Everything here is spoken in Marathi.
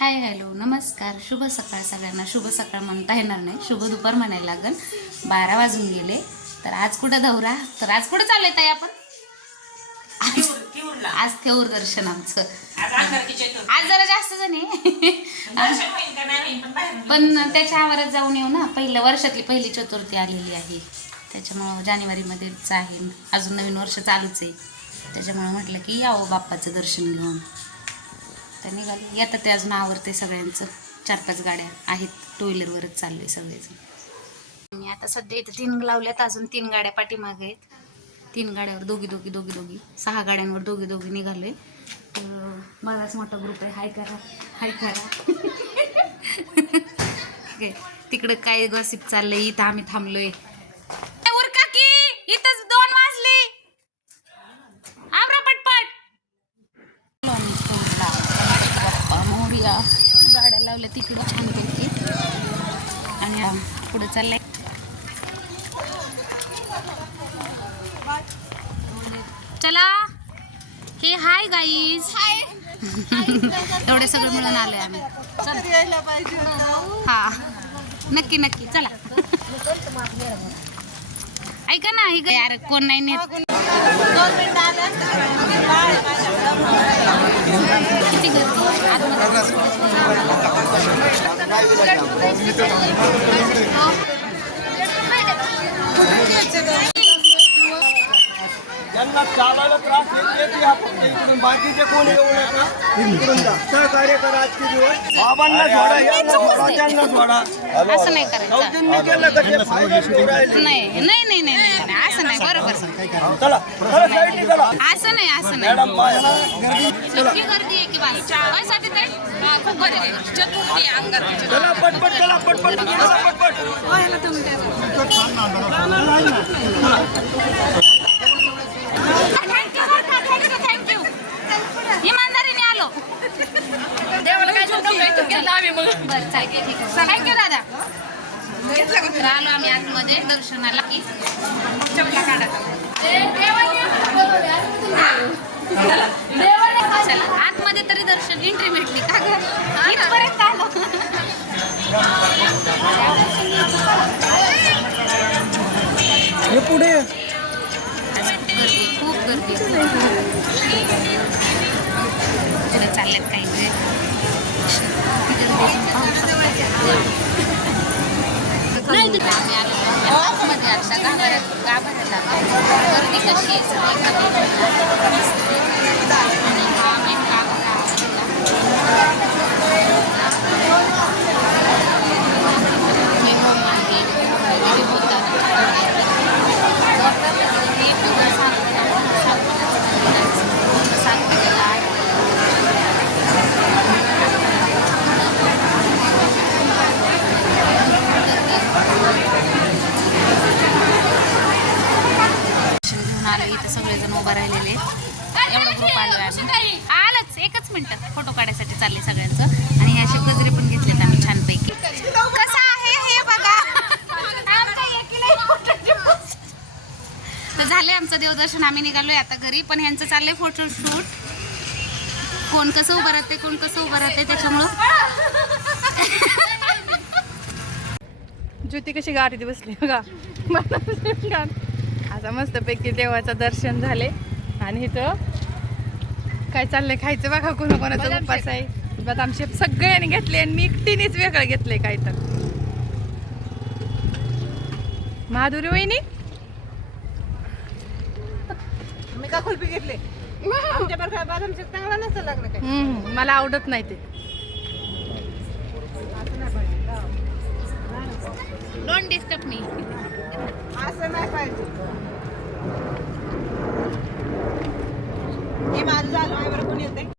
हाय हॅलो नमस्कार शुभ सकाळ सगळ्यांना. शुभ सकाळ म्हणता येणार नाही, शुभ दुपार म्हणायला लागेल. 12 वाजून गेले. तर आज कुठं दौरा, तर आज कुठं चाललंय ताई आपण? आज थेऊर दर्शन आमचं. आज जरा जास्त जणी पण त्याच्या आवारात जाऊन येऊ ना. पहिल्या वर्षातली पहिली चतुर्थी आलेली आहे, त्याच्यामुळं जानेवारीमध्येच आहे. अजून नवीन वर्ष चालूच आहे, त्याच्यामुळं म्हटलं की यावं बाप्पाचं दर्शन घेऊन. तर निघाले येतात ते अजून आवरते सगळ्यांचं. 4-5 गाड्या आहेत, टू व्हीलरवरच चालू आहे सगळेजण. मी आता सध्या इथं 3 लावल्यात, अजून 3 गाड्या पाठीमागे आहेत. 3 गाड्यावर दोघी 6 गाड्यांवर दोघी निघालोय. तर बराच मोठा ग्रुप आहे. हाय करा तिकडं काय गॉसिप चाललंय, इथं आम्ही थांबलोय. इथंच 2 वाजले. आवरा पटपट. गाड्या लावल्या तिकडे छान पैकी आणि पुढे चाललंय. चला हे हाय गाईज. एवढे सगळं मिळून आलोय आम्ही. हा नक्की चला. ऐका ना, ही यार कोण नाही नेत. किती गर्दी ज्यांना चालायला त्रास येते बाकीचे कोण येऊ नका. सहकार्य करा. आजचे दिवस बाबांना सोडा, यांना सोडा, त्यांना सोडा. असं नाही करायचं. नाही असं नाही. बरोबर चला असं नाही. इतकी गर्दी आहे की बस साठी खूप गर्दी आहे. चतुर्थी अंगात चला पटपट चला पटपट थँक्यू. इमानदारीने आलो. देवाला काय बरं चालते, ठीक आहे. थँक्यू दादा. तर आलो आम्ही आतमध्ये दर्शनाला की चपला काढा. चला आतमध्ये तरी दर्शन एंट्री भेटली का ग? इथपर्यंत आलो. हे पुढे गर्दी, खूप गर्दी. पुढे चालल्यात काही वेळ. आम्ही आलो आतमध्ये. आता गाभाऱ्यात गर्दी कशी आहे सगळी. आणि हा मेन गाभारा सगळेजण उभा राहिलेले. एवढं ग्रुप आलोय आम्ही. आलंच 1 मिनिट फोटो काढायसाठी चालले सगळ्यांचं. आणि हे असे गजरे पण घेतलेत आम्ही छानपैकी. कसं आहे हे बघा. तर झालंय आमचं देवदर्शन. आम्ही निघालोय आता घरी, पण ह्यांचं चाललंय फोटोशूट. कोण कसं उभं राहते त्याच्यामुळं. ज्योती कशी गाडीत बसली बघा. आता मस्तपैकी देवाचं दर्शन झाले. आणि इथं काय चाललंय खायचं बघा. कोणाचा उपास आहे. बदाम शेप सगळ्यांनी घेतले आणि मी एकटीनेच वेगळं घेतलंय. काय तर माधुरी वहिनी मी का कुल्फी घेतले. बदाम शेक चांगला नसतं लागलं काय. मला आवडत नाही ते. Don't disturb me. असं नाही पाहिजे. हे माझं झालं आहे बरं. कोणी येते